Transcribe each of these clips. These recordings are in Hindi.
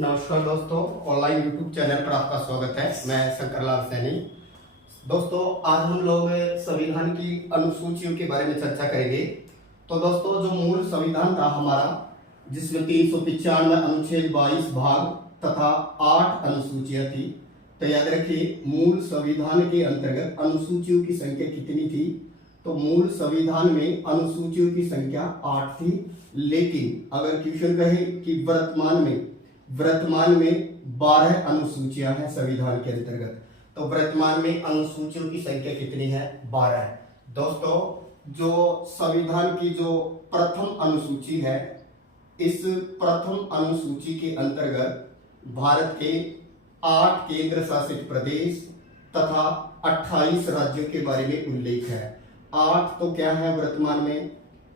नमस्कार दोस्तों, ऑनलाइन यूट्यूब चैनल पर आपका स्वागत है। मैं शंकर लाल सैनी। दोस्तों, आज हम लोग संविधान की अनुसूचियों के बारे में चर्चा करेंगे। तो दोस्तों, जो मूल संविधान था हमारा, जिसमें 395 अनुच्छेद 22 भाग तथा 8 अनुसूचियां थी। तो याद रखिए, मूल संविधान के अंतर्गत अनुसूचियों की संख्या कितनी थी? तो मूल संविधान में अनुसूचियों की संख्या 8 थी। लेकिन अगर क्वेश्चन कहे कि वर्तमान में 12 अनुसूचियां हैं संविधान के अंतर्गत, तो वर्तमान में अनुसूचियों की संख्या कितनी है? 12 है। दोस्तों, जो संविधान की जो प्रथम अनुसूची है, इस प्रथम अनुसूची के अंतर्गत भारत के 8 केंद्र शासित प्रदेश तथा 28 राज्यों के बारे में उल्लेख है। 8 तो क्या है? वर्तमान में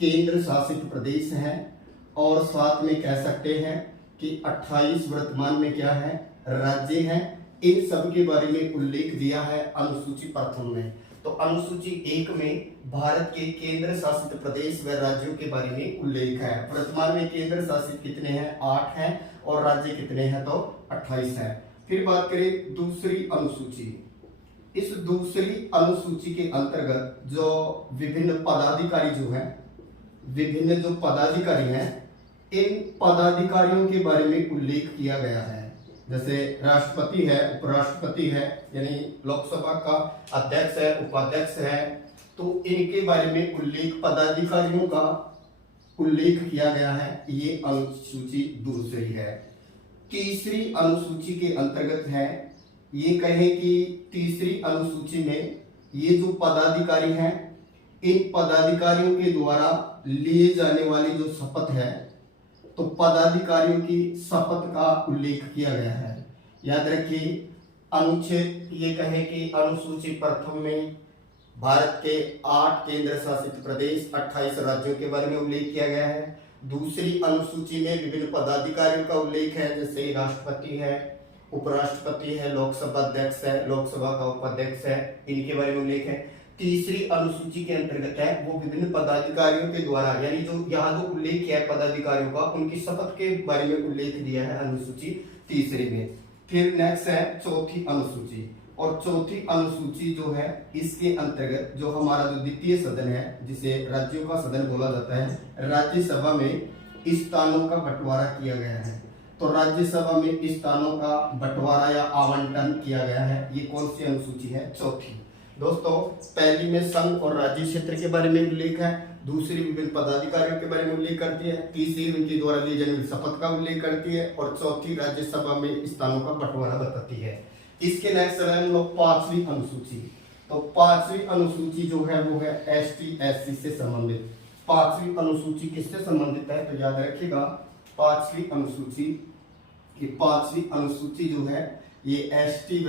केंद्र शासित प्रदेश है, और साथ में कह सकते हैं कि 28 वर्तमान में क्या है? राज्य हैं। इन सब के बारे में उल्लेख दिया है अनुसूची प्रथम में। तो अनुसूची 1 में भारत के केंद्र शासित प्रदेश व राज्यों के बारे में उल्लेख है। वर्तमान में केंद्र शासित कितने हैं? 8 हैं, और राज्य कितने हैं? तो 28 हैं। फिर बात करें दूसरी अनुसूची। इस दूसरी अनुसूची के अंतर्गत जो विभिन्न पदाधिकारी हैं, इन पदाधिकारियों के बारे में उल्लेख किया गया है। जैसे राष्ट्रपति है, उपराष्ट्रपति है, यानी लोकसभा का अध्यक्ष है, उपाध्यक्ष है, तो इनके बारे में पदाधिकारियों का उल्लेख किया गया है। ये अनुसूची दूसरी है। तीसरी अनुसूची के अंतर्गत है, ये कहें कि तीसरी अनुसूची में ये जो पदाधिकारी हैं, इन पदाधिकारियों के द्वारा लिए जाने वाली जो शपथ है, तो पदाधिकारियों की शपथ का उल्लेख किया गया है। याद रखिए, अनुच्छेद ये कहे कि अनुसूची प्रथम में भारत के 8 केंद्र शासित प्रदेश 28 राज्यों के बारे में उल्लेख किया गया है। दूसरी अनुसूची में विभिन्न पदाधिकारियों का उल्लेख है, जैसे राष्ट्रपति है, उपराष्ट्रपति है, लोकसभा अध्यक्ष है, लोकसभा का उपाध्यक्ष है, इनके बारे में उल्लेख है। तीसरी अनुसूची के अंतर्गत है वो विभिन्न पदाधिकारियों के द्वारा, यानी जो यहाँ जो उल्लेख किया है पदाधिकारियों का, उनकी शपथ के बारे में उल्लेख दिया है अनुसूची तीसरी में। फिर नेक्स्ट है चौथी अनुसूची। और चौथी अनुसूची जो है, इसके अंतर्गत जो हमारा जो द्वितीय सदन है, जिसे राज्यों का सदन बोला जाता है, राज्यसभा में स्थानों का बंटवारा किया गया है। तो राज्यसभा में स्थानों का बंटवारा या आवंटन किया गया है। ये कौन सी अनुसूची है? चौथी। दोस्तों, पहली में संघ और राज्य क्षेत्र के बारे में उल्लेख है, दूसरी विभिन्न पदाधिकारियों के बारे में उल्लेख करती है, तीसरी उनके द्वारा लिए जाने वाली शपथ का उल्लेख करती है, और चौथी राज्यसभा में स्थानों का बंटवारा बताती है। इसके नेक्स्ट है हम लोग पांचवी अनुसूची। तो पांचवी अनुसूची जो है वो है ST SC से संबंधित। पांचवी अनुसूची किससे संबंधित है? तो याद रखिएगा, पांचवी अनुसूची जो है ये ST व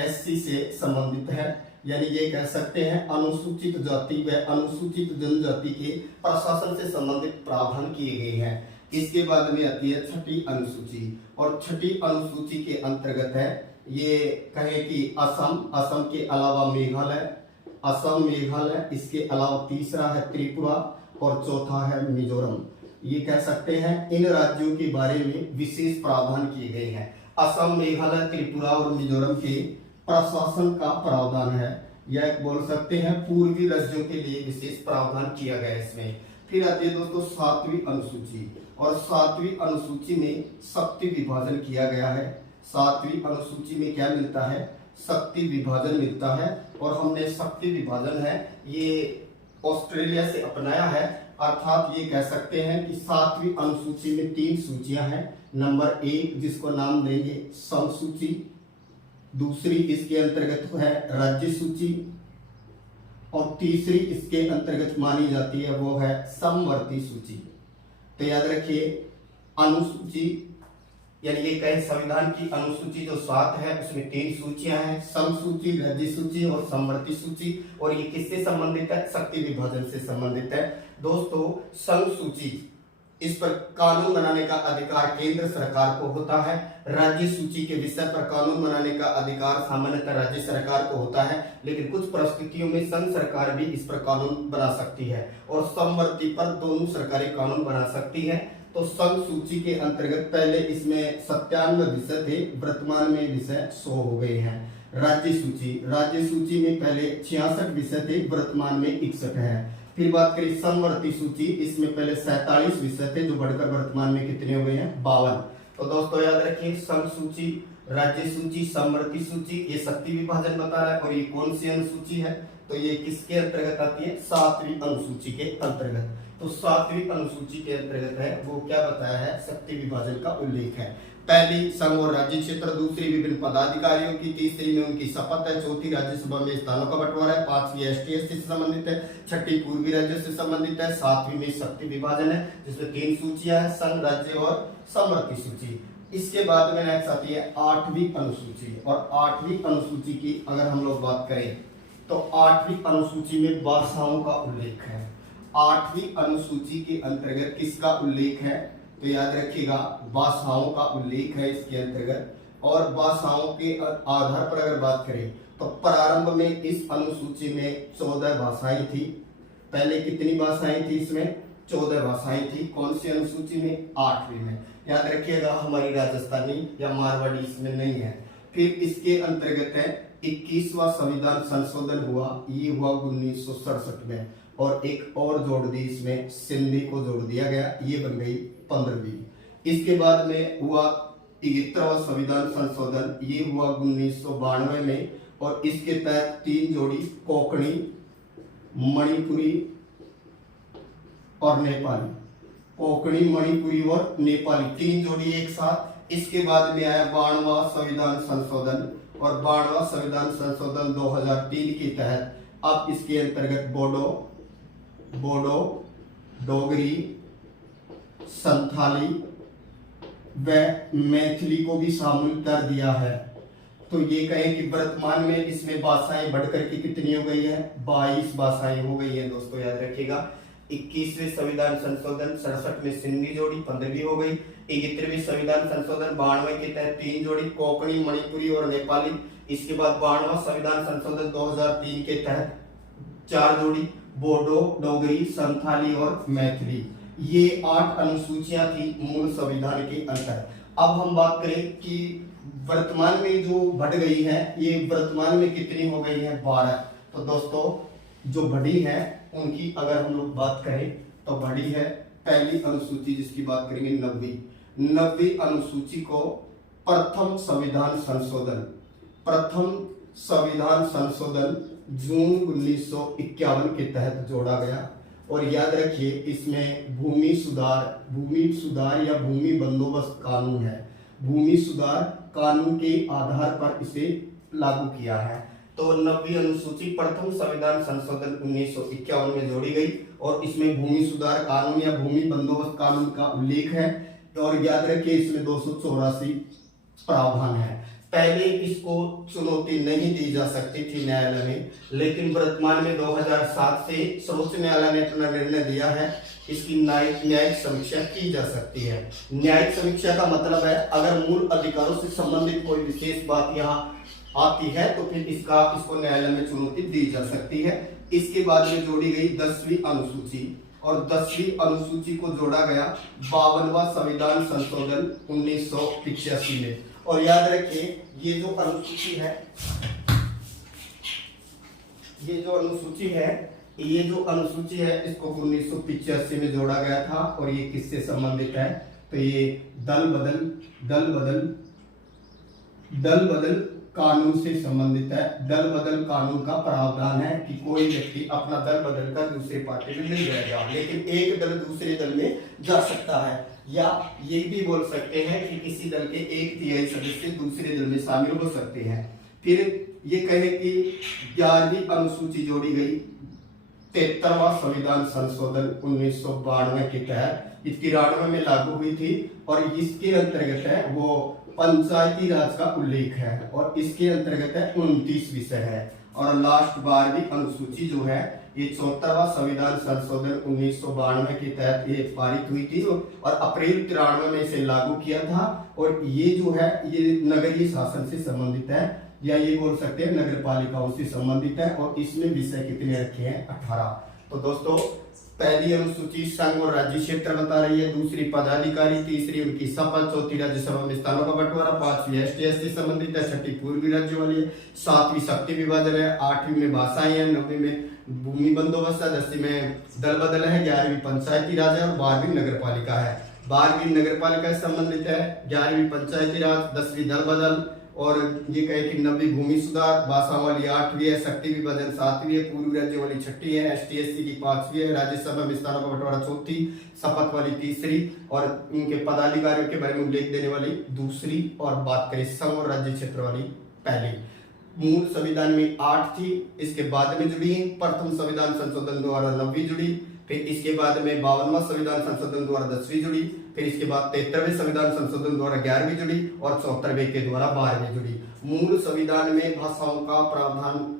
SC से संबंधित है। यानी ये कह सकते हैं अनुसूचित जाति व अनुसूचित जनजाति के प्रशासन से संबंधित प्रावधान किए गए हैं। इसके बाद में आती है छठी अनुसूची, और छठी अनुसूची के अंतर्गत है, ये कहे कि असम के अलावा मेघालय, इसके अलावा तीसरा है त्रिपुरा, और चौथा है मिजोरम। ये कह सकते हैं इन राज्यों के बारे में विशेष प्रावधान किए गए हैं। असम, मेघालय, त्रिपुरा और मिजोरम के प्रशासन का प्रावधान है, या बोल सकते हैं पूर्वी राज्यों के लिए विशेष प्रावधान किया गया है इसमें। फिर आती है दोस्तों सातवीं अनुसूची, और सातवीं अनुसूची में शक्ति विभाजन किया गया है। सातवीं अनुसूची में क्या मिलता है? शक्ति विभाजन मिलता है। और हमने शक्ति विभाजन है ये ऑस्ट्रेलिया से अपनाया है, अर्थात ये कह सकते हैं कि सातवीं अनुसूची में 3 सूचियां हैं। नंबर 1 जिसको नाम देंगे समसूची, दूसरी इसके अंतर्गत है राज्य सूची, और तीसरी इसके अंतर्गत मानी जाती है वो है समवर्ती सूची। तो याद रखिए, अनुसूची यानी ये कहें संविधान की अनुसूची जो 7 है, उसमें 3 सूचियां हैं, समसूची, राज्य सूची और समवर्ती सूची। और ये किससे संबंधित है? शक्ति विभाजन से संबंधित है। दोस्तों, समसूची, इस पर कानून बनाने का अधिकार केंद्र सरकार को होता है। राज्य सूची के विषय पर कानून बनाने का अधिकार सामान्यतः राज्य सरकार को होता है, लेकिन कुछ परिस्थितियों में संघ सरकार भी इस पर कानून बना सकती है, और समवर्ती पर दोनों सरकारें कानून बना सकती है। तो संघ सूची के अंतर्गत पहले इसमें 97 विषय थे, वर्तमान में विषय 100 हो गए हैं। राज्य सूची में पहले 66 विषय थे, वर्तमान में 61 है। फिर बात करें समवर्ती सूची, इसमें पहले 47 विषय थे जो बढ़कर वर्तमान में कितने हो गए हैं 52। तो दोस्तों याद रखिए संघ सूची, राज्य सूची, समवर्ती सूची, ये शक्ति विभाजन बता रहा है। और ये कौन सी अनुसूची है, तो ये किसके अंतर्गत आती है, 7वीं अनुसूची के अंतर्गत। तो 7वीं अनुसूची के अंतर्गत है वो क्या बताया है, शक्ति विभाजन का उल्लेख है। पहली संघ और राज्य क्षेत्र, दूसरी विभिन्न पदाधिकारियों की, तीसरी में उनकी शपथ है, चौथी राज्यसभा में स्थानों का बंटवारा है, पांचवी ST/SC से संबंधित है, छठी पूर्वी राज्यों से संबंधित है, सातवीं में शक्ति विभाजन है जिसमें 3 सूचियां हैं, संघ, राज्य और समवर्ती सूची। इसके बाद में नेक्स्ट आती है 8वीं अनुसूची। और 8वीं अनुसूची की अगर हम लोग बात करें तो 8वीं अनुसूची में भाषाओं का उल्लेख है। 8वीं अनुसूची के अंतर्गत किसका उल्लेख है, तो याद रखिएगा भाषाओं का उल्लेख है इसके अंतर्गत। और भाषाओं के आधार पर अगर बात करें तो प्रारंभ में इस अनुसूची में 14 भाषाएं थी। पहले कितनी भाषाएं थी, इसमें 14 भाषाएं थी। कौन सी अनुसूची में, 8वीं में। याद रखिएगा हमारी राजस्थानी या मारवाड़ी इसमें नहीं है। फिर इसके अंतर्गत है 21वां संविधान संशोधन हुआ, ये हुआ 1967 में। और एक और जोड़ दी इसमें, सिंधी को जोड़ दिया गया, ये बन गई 15वीं। इसके बाद में हुआ 71वां संविधान संशोधन, ये हुआ 1992 में। और इसके तहत 3 जोड़ी कोंकणी, मणिपुरी और नेपाली, कोंकणी, मणिपुरी और नेपाली 3 जोड़ी एक साथ। इसके बाद में आया 92वां संविधान संशोधन। और 92वां संविधान संशोधन 2003 के तहत अब इसके अंतर्गत बोडो, डोगरी, संथाली व मैथिली को भी शामिल कर दिया है। तो ये कहें कि वर्तमान में इसमें भाषाएं बढ़कर के कितनी हो गई है, 22 भाषाएं हो गई है। दोस्तों याद रखिएगा 21वें संविधान संशोधन 67 में सिंधी जोड़ी 15वीं हो गई। 71वें संविधान संशोधन 92 के तहत 3 जोड़ी कोंकणी, मणिपुरी और नेपाली। इसके बाद 92वां संविधान संशोधन 2003 के तहत 4 जोड़ी बोडो, डोगरी, संथाली और मैथिली। ये 8 अनुसूचियां थी मूल संविधान के अंतर। अब हम बात करें कि वर्तमान में जो बढ़ गई है, ये वर्तमान में कितनी हो गई है, 12। तो दोस्तों जो बढ़ी है उनकी अगर हम लोग बात करें तो बढ़ी है पहली अनुसूची जिसकी बात करेंगे 90वीं अनुसूची को प्रथम संविधान संशोधन जून 1951 के तहत जोड़ा गया। और याद रखिए इसमें भूमि सुधार या भूमि बंदोबस्त कानून है। भूमि सुधार कानून के आधार पर इसे लागू किया है। तो 90वीं अनुसूची प्रथम संविधान संशोधन 1951 में जोड़ी गई और इसमें भूमि सुधार कानून या भूमि बंदोबस्त कानून का उल्लेख है। और याद रखिए इसमें 284 प्रावधान है। पहले इसको चुनौती नहीं दी जा सकती थी न्यायालय में, लेकिन वर्तमान में 2007 से सर्वोच्च न्यायालय ने अपना निर्णय दिया है, इसकी न्यायिक समीक्षा की जा सकती है। न्यायिक समीक्षा का मतलब है अगर मूल अधिकारों से संबंधित कोई विशेष बात यहाँ आती है तो फिर इसको न्यायालय में चुनौती दी जा सकती है। इसके बाद में जोड़ी गई 10वीं अनुसूची और 10वीं अनुसूची को जोड़ा गया 52वां संविधान संशोधन 1985 में। और याद रखिए ये जो अनुसूची है इसको 1985 में जोड़ा गया था। और ये किससे संबंधित है, तो ये दल बदल कानून से संबंधित है। दल बदल कानून का प्रावधान है कि कोई व्यक्ति अपना दल बदलकर दूसरे पार्टी में नहीं जाएगा, लेकिन एक दल दूसरे दल में जा सकता है। या ये भी बोल सकते हैं कि किसी दल के 1/3 सदस्य दूसरे दल में शामिल हो सकते हैं। फिर ये कहे कि 11वीं अनुसूची जोड़ी गई 73वां संविधान संशोधन 1992 के तहत। ये 93 में लागू हुई थी और इसके अंतर्गत है वो पंचायती राज का उल्लेख है और इसके अंतर्गत है 29 विषय है। और लास्ट 12वीं अनुसूची जो है ये 74वां संविधान संशोधन 1992 के तहत ये पारित हुई थी और अप्रैल 93 में इसे लागू किया था। और ये जो है ये नगरीय शासन से संबंधित है या ये बोल सकते हैं नगर पालिकाओं से संबंधित है। और इसमें विषय कितने रखे हैं, 18। तो दोस्तों पहली अनुसूची संघ और राज्य क्षेत्र बता रही है, दूसरी पदाधिकारी, तीसरी उनकी शपथ, चौथी राज्यसभा में स्थानों का बंटवारा, पांचवी एसटी संबंधित है, छठी पूर्वी राज्य वाली है, सातवीं शक्ति विभाजन है, आठवीं में भाषाएं हैं, नौवीं में भूमि बंदोबस्त है, 10वीं में दल बदल है, 11वीं पंचायती राज है और 12वीं नगर पालिका है। 12वीं नगर पालिका से संबंधित है, 11वीं पंचायती राज, 10वीं दल बदल और ये कहे कि 9वीं भूमि सुधार, भाषा वाली 8वीं है, शक्ति विभाजन 7वीं है, पूर्वी राज्य वाली 6ठी है, एसटी एससी की 5वीं है, राज्यसभा में स्थानों का बंटवारा 4थी, शपथ वाली 3री और उनके पदाधिकारियों के बारे में उल्लेख देने वाली 2री और बात करें संघ और राज्य क्षेत्र वाली 1ली। मूल संविधान में 8 थी, इसके बाद में जुड़ी है, प्रथम संविधान संशोधन द्वारा 9वीं जुड़ी, फिर इसके बाद में 52वां संविधान संशोधन द्वारा 10वीं जुड़ी, फिर इसके बाद 73वें संविधान संशोधन द्वारा 11वीं जुड़ी और 74वें के द्वारा 12वीं जुड़ी। मूल संविधान में भाषाओं का प्रावधान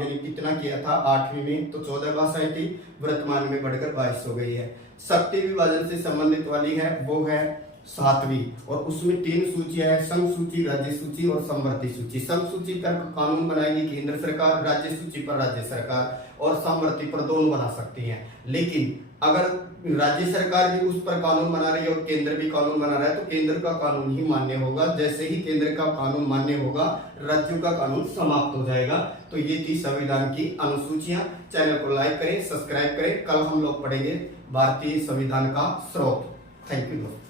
यानी कितना किया था, 8वीं में तो 14 भाषाएं थी, वर्तमान में बढ़कर 22 हो गई है। शक्ति विभाजन से संबंधित वाली है वो है 7वीं और उसमें 3 सूचियां हैं, संघ सूची, राज्य सूची और समवर्ती सूची। संघ सूची पर कानून बनाएगी केंद्र सरकार, राज्य सूची पर राज्य सरकार और समवर्ती पर दोनों बना सकती हैं। लेकिन अगर राज्य सरकार भी उस पर कानून बना रही है और केंद्र भी कानून बना रहा है तो केंद्र का कानून ही मान्य होगा। जैसे ही केंद्र का कानून मान्य होगा, राज्यों का कानून समाप्त हो जाएगा। तो ये थी संविधान की अनुसूचियां। चैनल को लाइक करें, सब्सक्राइब करें। कल हम लोग पढ़ेंगे भारतीय संविधान का स्रोत। थैंक यू दोस्तों।